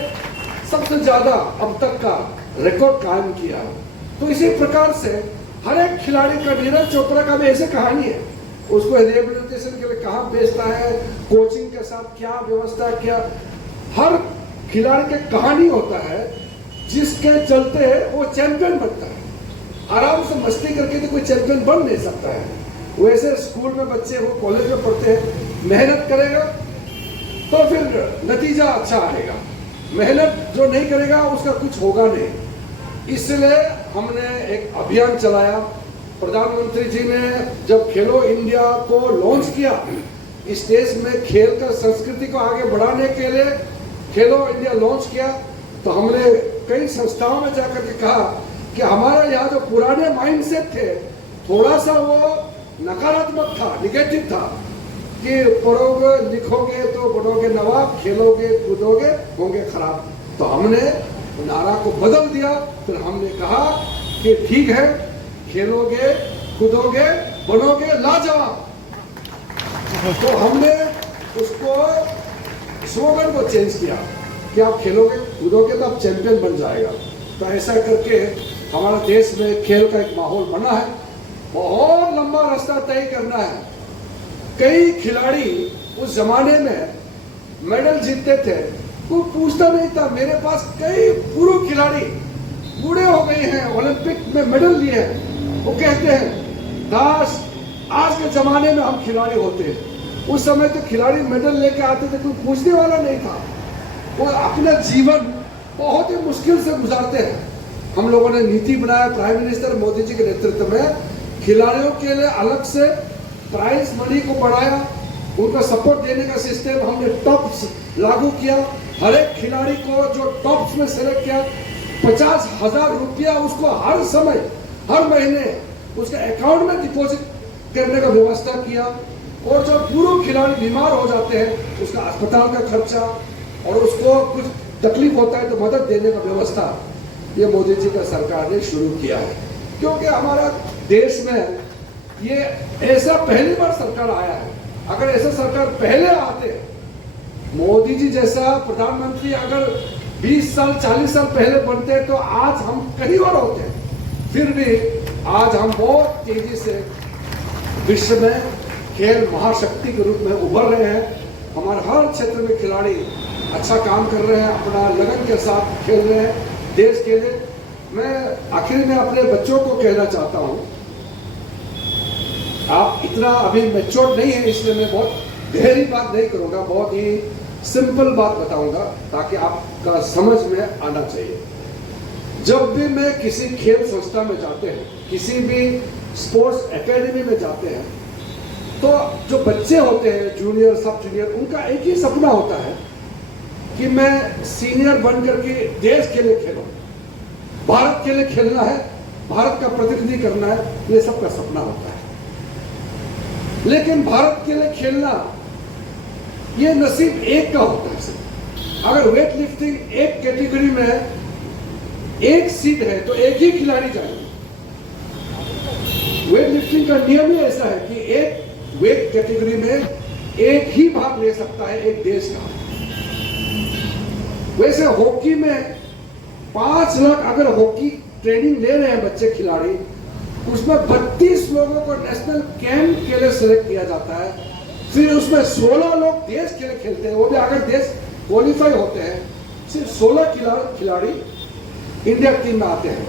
सबसे ज्यादा अब तक का रिकॉर्ड कायम किया। तो इसी प्रकार से हर एक खिलाड़ी का, नीरज चोपड़ा का भी ऐसी कहानी है, उसको रिहेबिलिटेशन के लिए कहाँ भेजता है, कोचिंग के साथ क्या व्यवस्था किया, हर खिलाड़ी के कहानी होता है जिसके चलते वो चैंपियन बनता है। आराम से मस्ती करके तो कोई चैंपियन बन नहीं सकता है। वैसे स्कूल में बच्चे वो कॉलेज में पढ़ते हैं, मेहनत करेगा तो फिर नतीजा अच्छा आएगा, मेहनत जो नहीं करेगा उसका कुछ होगा नहीं। इसलिए हमने एक अभियान चलाया। प्रधानमंत्री जी ने जब खेलो इंडिया को लॉन्च किया, इस देश में खेल का संस्कृति को आगे बढ़ाने के लिए खेलो इंडिया लॉन्च किया, तो हमने कई संस्थाओं में जाकर के कहा कि हमारे यहाँ जो पुराने माइंडसेट थे थोड़ा सा वो नकारात्मक था, निगेटिव था, कि पढ़ोगे लिखोगे तो बनोगे नवाब, खेलोगे कूदोगे होंगे खराब। तो हमने नारा को बदल दिया। फिर हमने कहा कि ठीक है, खेलोगे कूदोगे बनोगे लाजवाब। तो हमने उसको स्लोगन को चेंज किया कि आप खेलोगे कूदोगे तो आप चैंपियन बन जाएगा। तो ऐसा करके हमारा देश में खेल का एक माहौल बना है। बहुत लंबा रास्ता तय करना है। कई खिलाड़ी उस जमाने में मेडल जीतते थे, कोई पूछता नहीं था। मेरे पास कई पूर्व खिलाड़ी बूढ़े हो गए हैं, ओलंपिक में मेडल लिए हैं, वो कहते हैं दास आज के जमाने में हम खिलाड़ी होते हैं, उस समय तो खिलाड़ी मेडल लेके आते थे, कोई पूछने वाला नहीं था। वो अपना जीवन बहुत ही मुश्किल से गुजारते हैं। हम लोगों ने नीति बनाया, प्राइम मिनिस्टर मोदी जी के नेतृत्व में खिलाड़ियों के लिए अलग से प्राइज मनी को बढ़ाया, उनको सपोर्ट देने का सिस्टम हमने टॉप्स लागू किया। हर एक खिलाड़ी को जो टॉप्स में सेलेक्ट किया 50,000 रुपया उसको हर समय हर महीने उसके अकाउंट में डिपॉजिट करने का व्यवस्था किया। और जो पूर्व खिलाड़ी बीमार हो जाते हैं उसका अस्पताल का खर्चा और उसको कुछ तकलीफ होता है तो मदद देने का व्यवस्था ये मोदी जी का सरकार ने शुरू किया है। क्योंकि हमारा देश में ये ऐसा पहली बार सरकार आया है। अगर ऐसा सरकार पहले आते, मोदी जी जैसा प्रधानमंत्री अगर 20 साल 40 साल पहले बनते तो आज हम कहीं और होते। फिर भी आज हम बहुत तेजी से विश्व में खेल महाशक्ति के रूप में उभर रहे हैं। हमारे हर क्षेत्र में खिलाड़ी अच्छा काम कर रहे हैं, अपना लगन के साथ खेल रहे हैं देश के लिए। मैं आखिर में अपने बच्चों को कहना चाहता हूं, आप इतना अभी मैच्योर नहीं है, इसलिए मैं बहुत गहरी बात नहीं करूंगा, बहुत ही सिंपल बात बताऊंगा ताकि आपका समझ में आना चाहिए। जब भी मैं किसी खेल संस्था में जाते हैं, किसी भी स्पोर्ट्स एकेडमी में जाते हैं, तो जो बच्चे होते हैं जूनियर सब जूनियर, उनका एक ही सपना होता है कि मैं सीनियर बन करके देश के लिए खेलूं, भारत के लिए खेलना है, भारत का प्रतिनिधि करना है, ये सबका सपना होता है। लेकिन भारत के लिए खेलना ये नसीब एक का होता है सिर्फ। अगर वेट लिफ्टिंग एक कैटेगरी में एक सीट है तो एक ही खिलाड़ी जाएगा। वेट लिफ्टिंग का नियम ही ऐसा है कि एक वेट कैटेगरी में एक ही भाग ले सकता है एक देश का। वैसे हॉकी में 5 लाख अगर हॉकी ट्रेनिंग ले रहे हैं बच्चे खिलाड़ी, उसमें 32 लोगों को नेशनल कैंप के लिए सिलेक्ट किया जाता है। फिर उसमें 16 लोग देश के लिए खेलते हैं, वो भी अगर देश क्वालिफाई होते हैं, सिर्फ 16 खिलाड़ी इंडिया टीम में आते हैं।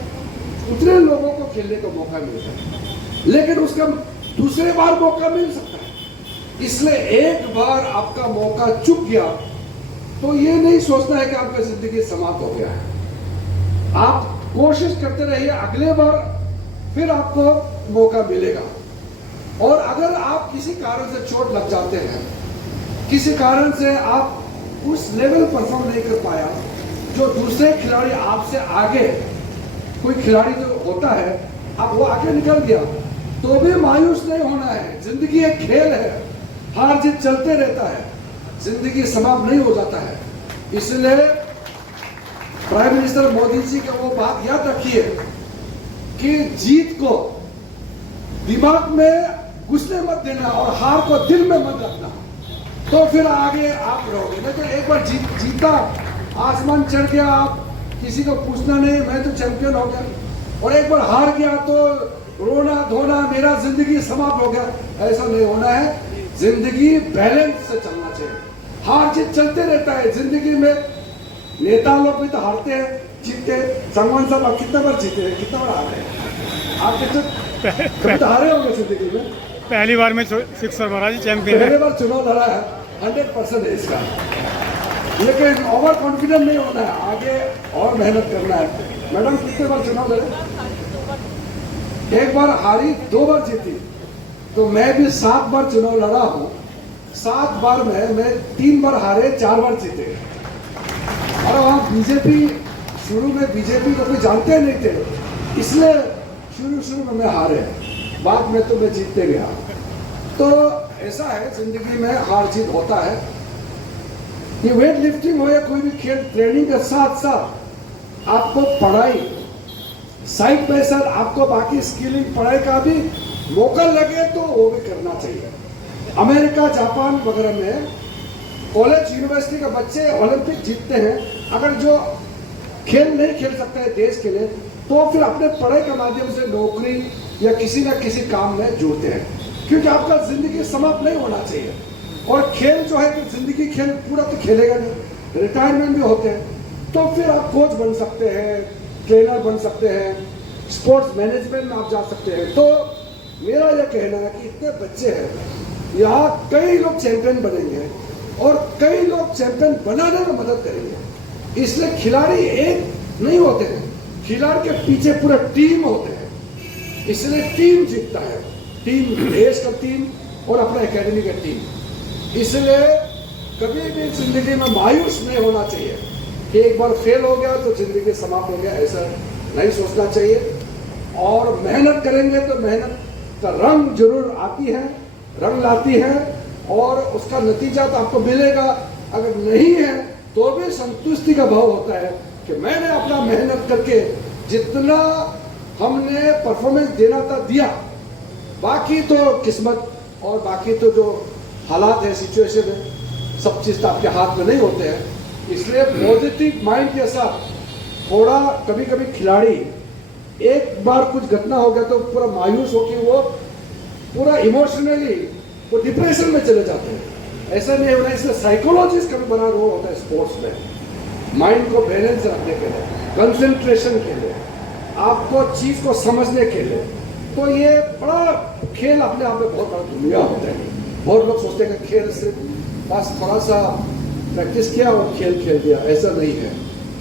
उतने लोगों को खेलने का मौका मिलता है, लेकिन उसका दूसरे बार मौका मिल सकता है। इसलिए एक बार आपका मौका चूक गया तो ये नहीं सोचना है कि आपकी जिंदगी समाप्त हो गया है। आप कोशिश करते रहिए, अगले बार फिर आपको मौका मिलेगा। और अगर आप किसी कारण से चोट लग जाते हैं, किसी कारण से आप उस लेवल परफॉर्म नहीं कर पाया जो दूसरे खिलाड़ी आपसे आगे, कोई खिलाड़ी जो होता है अब वो आगे निकल गया, तो भी मायूस नहीं होना है। जिंदगी एक खेल है, हार जीत चलते रहता है, जिंदगी समाप्त नहीं हो जाता है। इसलिए प्राइम मिनिस्टर मोदी जी का वो बात याद रखिए कि जीत को दिमाग में घुसने मत देना और हार को दिल में मत रखना, तो फिर आगे आप रहोगे। लेकिन एक बार जीता, आसमान चढ़ गया, आप किसी को पूछना नहीं, मैं तो चैंपियन हो गया, और एक बार हार गया तो रोना धोना, मेरा जिंदगी समाप्त हो गया, ऐसा नहीं होना है। जिंदगी बैलेंस से चलना चाहिए। हार जीत चलते रहता है जिंदगी में। नेता लोग भी तो हारते हैं, जीतते हैं। संगवान साहब आप कितना बार जीते हैं, कितना बार हारे हैं? आप कभी तो हारे होंगे जिंदगी में। पहली बार में 6 मारा जी, चैंपियन पहले बार चुनाव लड़ा है, 100% है इसका। लेकिन ओवर कॉन्फिडेंट नहीं होना है, आगे और मेहनत करना है। मैडम कितने बार चुनाव लड़े? एक बार हारी, 2 बार जीती। तो मैं भी 7 बार चुनाव लड़ा हूं। 7 बार में मैं 3 बार हारे, 4 बार जीते। और वहां बीजेपी, शुरू में बीजेपी को कोई जानते नहीं थे, इसलिए शुरू में मैं हारे, बाद में तो मैं जीतते गया। तो ऐसा है जिंदगी में, हार जीत होता है। ये वेट लिफ्टिंग हो या कोई भी खेल, ट्रेनिंग के साथ साथ आपको पढ़ाई साइड बाय साइड, आपको बाकी स्किलिंग पढ़ाई का भी मौका लगे तो वो भी करना चाहिए। अमेरिका, जापान वगैरह में कॉलेज यूनिवर्सिटी के बच्चे ओलंपिक जीतते हैं। अगर जो खेल नहीं खेल सकते हैं देश के लिए, तो फिर अपने पढ़ाई के माध्यम से नौकरी या किसी न किसी काम में जुड़ते हैं, क्योंकि आपका जिंदगी समाप्त नहीं होना चाहिए। और खेल जो है कि जिंदगी खेल पूरा तो खेलेगा नहीं, रिटायरमेंट भी होते हैं, तो फिर आप कोच बन सकते हैं, ट्रेनर बन सकते हैं, स्पोर्ट्स मैनेजमेंट में आप जा सकते हैं। तो मेरा यह कहना है कि इतने बच्चे हैं, यहाँ कई लोग चैंपियन बनेंगे और कई लोग चैंपियन बनाने में मदद करेंगे। इसलिए खिलाड़ी एक नहीं होते हैं, खिलाड़ी के पीछे पूरा टीम होते हैं, इसलिए टीम जीतता है। टीम, देश का टीम और अपना एकेडमी का टीम। इसलिए कभी भी जिंदगी में मायूस नहीं होना चाहिए कि एक बार फेल हो गया तो जिंदगी समाप्त हो गया, ऐसा नहीं सोचना चाहिए। और मेहनत करेंगे तो मेहनत का रंग जरूर आती है, रंग लाती है, और उसका नतीजा तो आपको मिलेगा। अगर नहीं है तो भी संतुष्टि का भाव होता है कि मैंने अपना मेहनत करके जितना हमने परफॉर्मेंस देना था दिया, बाकी तो किस्मत और बाकी तो जो हालात है, सिचुएशन है, सब चीज तो आपके हाथ में नहीं होते हैं। इसलिए पॉजिटिव माइंड के साथ थोड़ा कभी कभी खिलाड़ी एक बार कुछ घटना हो गया तो पूरा मायूस होकर वो पूरा इमोशनली वो डिप्रेशन में चले जाते हैं। ऐसा नहीं होना, इसलिए साइकोलॉजिस्ट का भी बड़ा रोल होता है स्पोर्ट्स में, माइंड को बैलेंस रखने के लिए, कंसंट्रेशन के लिए, आपको चीज को समझने के लिए। तो ये बड़ा खेल अपने आप में बहुत बड़ा दुनिया होता है। बहुत लोग सोचते हैं कि खेल सिर्फ बस थोड़ा सा प्रैक्टिस किया और खेल खेल दिया, ऐसा नहीं है।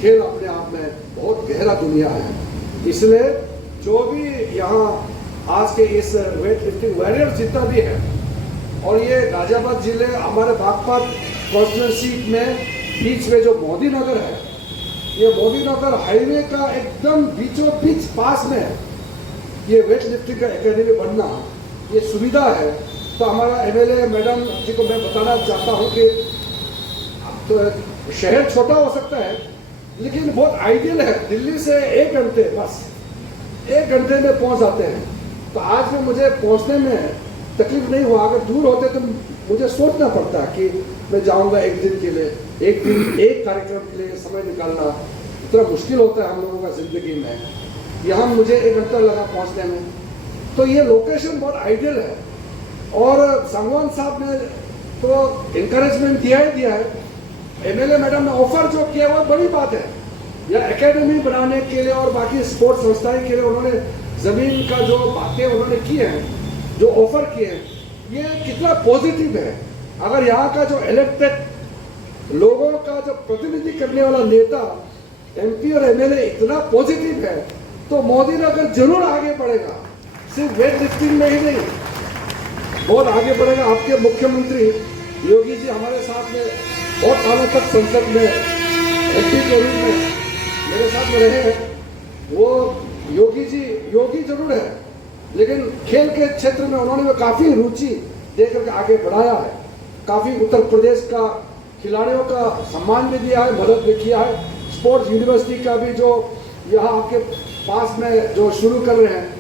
खेल अपने आप में बहुत गहरा दुनिया है। इसलिए जो भी यहाँ आज के इस वेट लिफ्टिंग वॉरियर जितना भी है, और ये गाजियाबाद जिले हमारे बागपत कॉन्स्टिट्यूंसी में बीच में जो मोदी नगर है, ये मोदी नगर हाईवे का एकदम बीचों बीच पास में है। ये वेट लिफ्टिंग का एकेडमी बनना ये सुविधा है। तो हमारा एमएलए मैडम जी को मैं बताना चाहता हूँ कि तो शहर छोटा हो सकता है लेकिन बहुत आइडियल है। दिल्ली से 1 घंटे, बस 1 घंटे में पहुँच जाते हैं। तो आज में मुझे पहुँचने में तकलीफ नहीं हुआ। अगर दूर होते तो मुझे सोचना पड़ता कि मैं जाऊँगा 1 दिन के लिए, 1 दिन 1 कार्यक्रम के लिए समय निकालना इतना मुश्किल होता है हम लोगों का ज़िंदगी में। यहाँ मुझे 1 घंटा लगा पहुँचने में। तो ये लोकेशन बहुत आइडियल है। और संगवान साहब ने तो इंकरेजमेंट दिया ही दिया है। एमएलए मैडम ने ऑफर जो किया वो बड़ी बात है। या एकेडमी बनाने के लिए और बाकी स्पोर्ट्स संस्थाएं के लिए उन्होंने ज़मीन का जो बातें उन्होंने की हैं, जो ऑफर किए हैं, ये कितना पॉजिटिव है। अगर यहाँ का जो इलेक्टेड लोगों का जो प्रतिनिधि करने वाला नेता एमपी और एमएलए इतना पॉजिटिव है तो मोदी नगर जरूर आगे बढ़ेगा। सिर्फ वेट लिफ्टिंग में ही नहीं, बहुत आगे बढ़ेगा। आपके मुख्यमंत्री योगी जी हमारे साथ में बहुत सालों तक संसद में एमपी के रूप में मेरे साथ में रहे हैं। वो योगी जी योगी जरूर है लेकिन खेल के क्षेत्र में उन्होंने काफ़ी रुचि देकर के आगे बढ़ाया है। काफ़ी उत्तर प्रदेश का खिलाड़ियों का सम्मान भी दिया है, मदद भी किया है। स्पोर्ट्स यूनिवर्सिटी का भी जो यहाँ आपके पास में जो शुरू कर रहे हैं,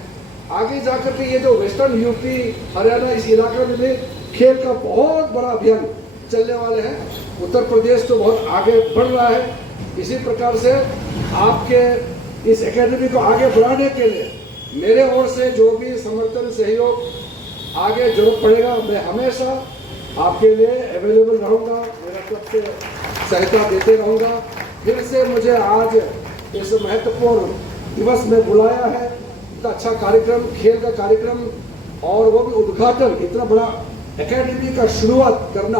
आगे जाकर के ये जो वेस्टर्न यूपी हरियाणा इस इलाके में भी खेल का बहुत बड़ा अभियान चलने वाले हैं। उत्तर प्रदेश तो बहुत आगे बढ़ रहा है। इसी प्रकार से आपके इस एकेडमी को आगे बढ़ाने के लिए मेरे ओर से जो भी समर्थन सहयोग आगे जरूरत पड़ेगा, मैं हमेशा आपके लिए अवेलेबल रहूँगा, मेरा तरफ से सहायता देते रहूँगा। फिर से मुझे आज इस महत्वपूर्ण दिवस में बुलाया है, इतना अच्छा कार्यक्रम, खेल का कार्यक्रम, और वो भी उद्घाटन, इतना बड़ा एकेडमी का शुरुआत करना,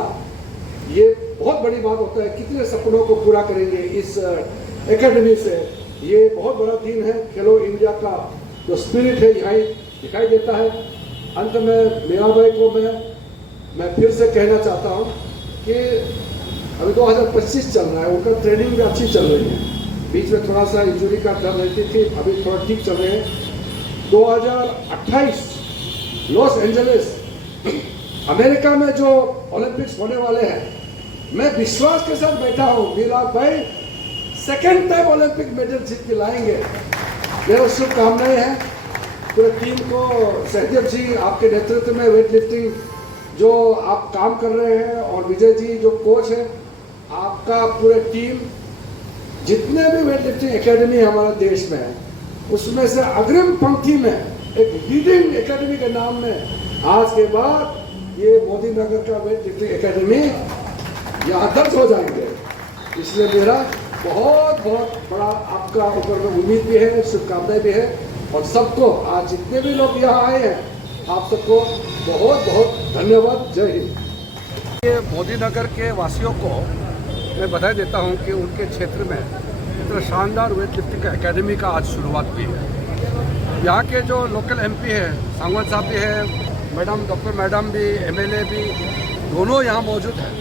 ये बहुत बड़ी बात होता है। कितने सपनों को पूरा करेंगे इस एकेडमी से। ये बहुत बड़ा दिन है। खेलो इंडिया का जो स्पिरिट है यहाँ दिखाई देता है। अंत में मीराबाई को मैं फिर से कहना चाहता हूँ कि अभी 2025 चल रहा है, उनका ट्रेनिंग भी अच्छी चल रही है। बीच में थोड़ा सा इंजरी का डर रहती थी, अभी थोड़ा ठीक चल रहे हैं। 2028 लॉस एंजलिस अमेरिका में जो ओलंपिक्स होने वाले हैं, मैं विश्वास के साथ बैठा हूँ Mirabai 2nd time Olympic medal जीत के लाएंगे। मेरा शुभकामनाएं हैं पूरे टीम को। सहदेव जी आपके नेतृत्व में वेट लिफ्टिंग जो आप काम कर रहे हैं, और विजय जी जो कोच है, आपका पूरे टीम, जितने भी वेट लिफ्टिंग एकेडमी हमारे देश में है, उसमें से अग्रिम पंक्ति में एक लीडिंग एकेडमी के नाम में आज के बाद ये मोदी नगर का वेट लिफ्टिंग एकेडमी यहाँ दर्ज हो जाएंगे। इसलिए मेरा बहुत बहुत बड़ा आपका ऊपर में उम्मीद भी है, शुभकामनाएं भी है। और सबको, आज जितने भी लोग यहाँ आए हैं, आप सबको बहुत बहुत धन्यवाद। जय हिंद। ये मोदी नगर के वासियों को मैं बधाई देता हूँ कि उनके क्षेत्र में इतना शानदार वेट लिफ्टिंग का एकेडमी का आज शुरुआत हुई है। यहाँ के जो लोकल एमपी है, सांगवान साहब भी है, मैडम डॉक्टर मैडम भी, एमएलए भी, दोनों यहाँ मौजूद हैं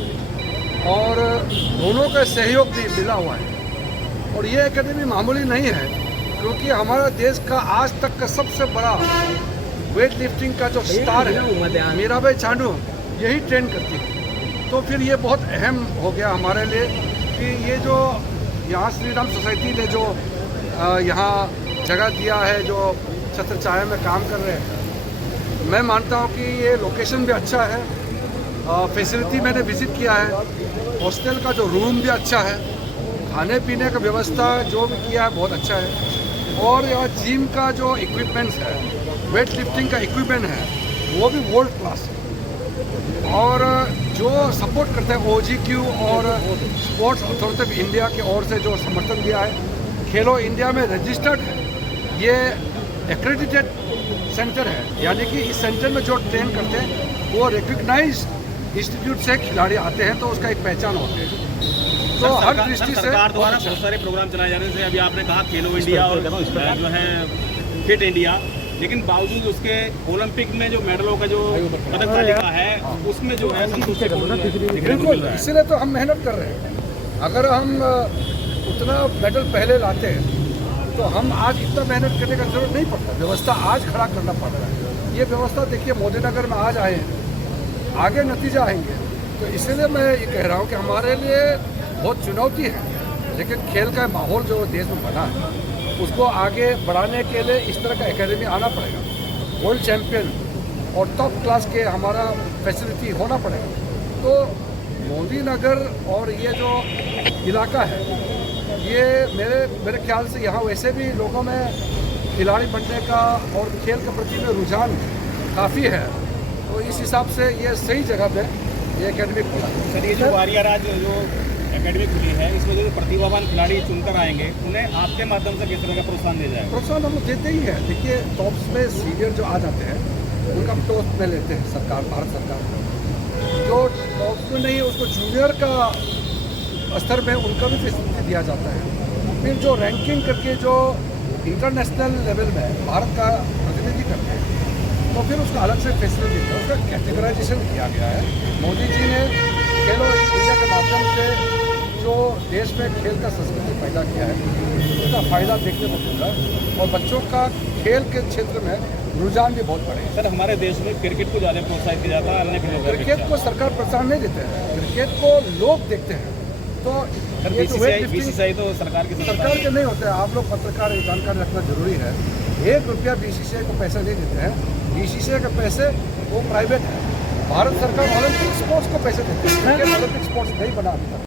और दोनों का सहयोग भी मिला हुआ है। और ये एकेडमी मामूली नहीं है, क्योंकि हमारा देश का आज तक का सबसे बड़ा वेट लिफ्टिंग का जो स्टार है मीराबाई चानू, यही ट्रेन करती है। तो फिर ये बहुत अहम हो गया हमारे लिए कि ये जो यहाँ श्री राम सोसाइटी ने जो यहाँ जगह दिया है, जो छत्र छाया में काम कर रहे हैं, मैं मानता हूँ कि ये लोकेशन भी अच्छा है, फैसिलिटी मैंने विज़िट किया है, हॉस्टल का जो रूम भी अच्छा है, खाने पीने का व्यवस्था जो भी किया है बहुत अच्छा है। और यहाँ जिम का जो इक्विपमेंट्स है, वेट लिफ्टिंग का इक्विपमेंट है, वो भी वर्ल्ड क्लास है। और जो सपोर्ट करते हैं OGQ और स्पोर्ट्स अथॉरिटी ऑफ इंडिया की ओर से जो समर्थन दिया है, खेलो इंडिया में रजिस्टर्ड है, ये एक्रेडिटेड सेंटर है, यानी कि इस सेंटर में जो ट्रेन करते हैं वो रिकग्नाइज इंस्टीट्यूट से खिलाड़ी आते हैं, तो उसका एक पहचान होती है। तो हर दृष्टि से सरकार द्वारा बहुत सारे प्रोग्राम चलाए जा रहे हैं, जैसे अभी आपने कहा खेलो इंडिया और जो है फिट इंडिया, लेकिन बावजूद उसके ओलंपिक में जो मेडलों का जो पदक तालिका है उसमें जो है बिल्कुल, इसलिए तो हम मेहनत कर रहे हैं। अगर हम उतना मेडल पहले लाते हैं तो हम आज इतना मेहनत करने का जरूरत नहीं पड़ता। व्यवस्था आज खड़ा करना पड़ रहा है। ये व्यवस्था देखिए मोदी नगर में आज आए हैं, आगे नतीजा आएंगे। तो इसलिए मैं ये कह रहा हूँ कि हमारे लिए बहुत चुनौती है, लेकिन खेल का माहौल जो देश में बना है उसको आगे बढ़ाने के लिए इस तरह का एकेडमी आना पड़ेगा। वर्ल्ड चैम्पियन और टॉप क्लास के हमारा फैसिलिटी होना पड़ेगा। तो मोदी नगर और ये जो इलाका है, ये मेरे ख्याल से यहाँ वैसे भी लोगों में खिलाड़ी बनने का और खेल के प्रति में रुझान काफ़ी है। तो इस हिसाब से ये सही जगह पे ये एकेडमी खुला है। सर, ये जो वारिया राज जो एकेडमी खुली है, इसमें जो प्रतिभावान खिलाड़ी चुनकर आएंगे उन्हें आपके माध्यम से किस तरह का प्रोत्साहन दिया जाएगा? प्रोत्साहन हम लोग देते ही है। देखिए टॉप्स में सीनियर जो आ जाते हैं उनका टॉप में लेते हैं सरकार, भारत सरकार। जो टॉप्स में नहीं है उसको जूनियर का स्तर में उनका भी फैसिलिटी दिया जाता है। फिर जो रैंकिंग करके जो इंटरनेशनल लेवल में भारत का प्रतिनिधि करते हैं तो फिर उसका अलग से फैसिलिटी देता है, उसका कैटेगराइजेशन किया गया है। मोदी जी ने खेलो इंडिया के माध्यम से जो देश में खेल का संस्कृति पैदा किया है उसका फ़ायदा देखने को मिल रहा है और बच्चों का खेल के क्षेत्र में रुझान भी बहुत बढ़े। सर, हमारे देश में क्रिकेट को ज़्यादा प्रोत्साहित किया जाता है, अन्य खेलों क्रिकेट को सरकार प्रोत्साहन नहीं देते हैं, क्रिकेट को लोग देखते हैं। तो BCCI तो सरकार के नहीं होते हैं। आप लोग पत्रकार जानकारी रखना जरूरी है। 1 रुपया BCCI को पैसा नहीं देते हैं। BCCI के पैसे वो प्राइवेट है। भारत सरकार ओलंपिक स्पोर्ट्स को पैसे देती है, ओलंपिक स्पोर्ट्स नहीं बना अभी तक।